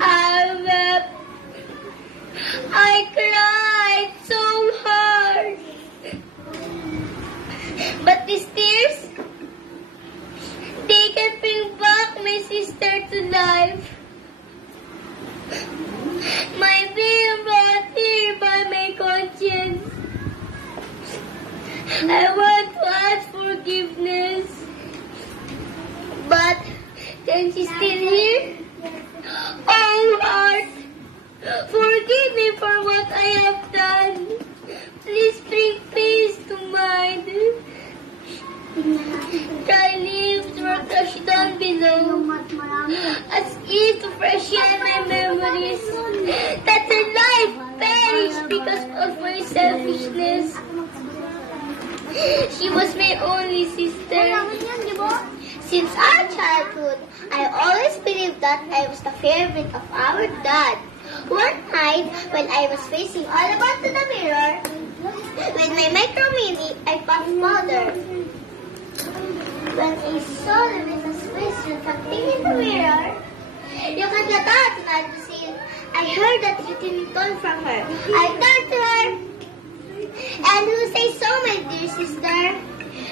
I wept. I cried so hard. But these tears, they can bring back my sister to life. My being brought here by my conscience. I want to ask forgiveness. But can she still hear? Oh heart, forgive me for what I have done. Please bring peace to mind. Dry leaves were crushed down below, as if to freshen my memories that her life perished because of my selfishness. She was my only sister. Since our childhood, I always believed that I was the favorite of our dad. One night, while I was facing all about to the mirror, with my micro mini, I found Mother. When I saw Luisa's face reflecting in the mirror, yung kaglataan na see, I heard that written tone from her. I turned to her, and who say so, my dear sister?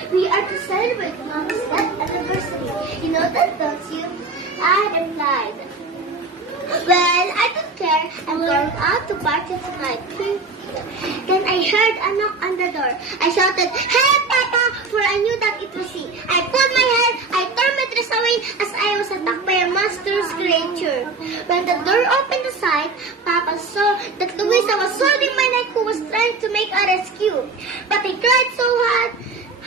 We are to celebrate Mommy's death anniversary. You know that, don't you? I replied, well, I don't care. I'm going out to party tonight. Then I heard a knock on the door. I shouted, "Hey, Papa!" For I knew that it was he. I pulled my head. I turned my dress away as I was attacked by a monstrous creature. When the door opened aside, Papa saw that Luisa was holding my neck who was trying to make a rescue. But I cried so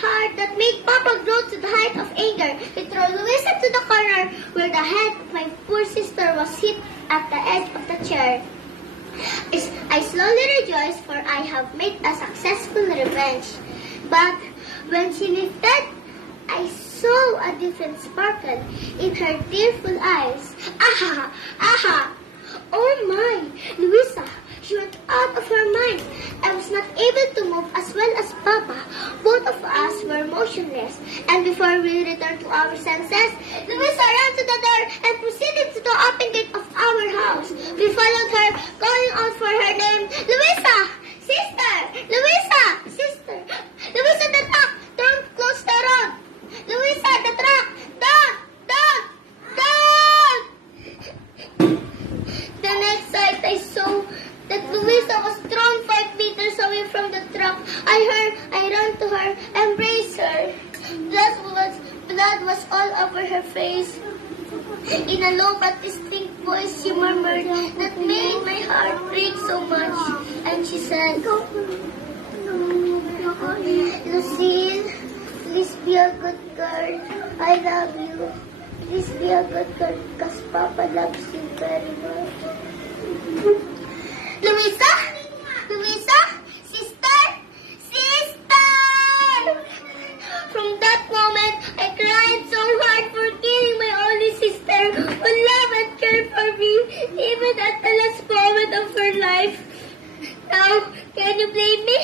hard that made Papa grow to the height of anger. He threw Luisa to the corner where the head of my poor sister was hit at the edge of the chair. I slowly rejoiced, for I have made a successful revenge. But when she lifted, I saw a different sparkle in her tearful eyes. Aha! Aha! Oh my! Luisa! She went out of her mind. I was not able to move as well as Papa. Both of us were motionless. And before we returned to our senses, Luisa ran to the door and proceeded to the open gate of our house. We followed her, calling out for her name. Luisa! Sister! Luisa! Sister! Luisa, the truck! Don't close the road! Luisa, the truck! Don't! Don't! Don't! The next sight I saw that Luisa was thrown 5 meters away from the truck. I ran to her, embraced her. Blood was all over her face. In a low but distinct voice, she murmured that made my heart break so much. And she said, Lucille, please be a good girl. I love you. Please be a good girl because Papa loves you very much. Luisa? Luisa? Sister? Sister! From that moment, I cried so hard for killing my only sister who loved and cared for me, even at the last moment of her life. Now, can you blame me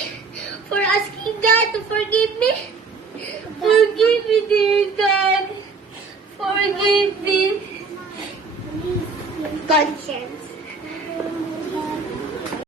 for asking God to forgive me? Forgive me, dear God. Forgive me. Conscience.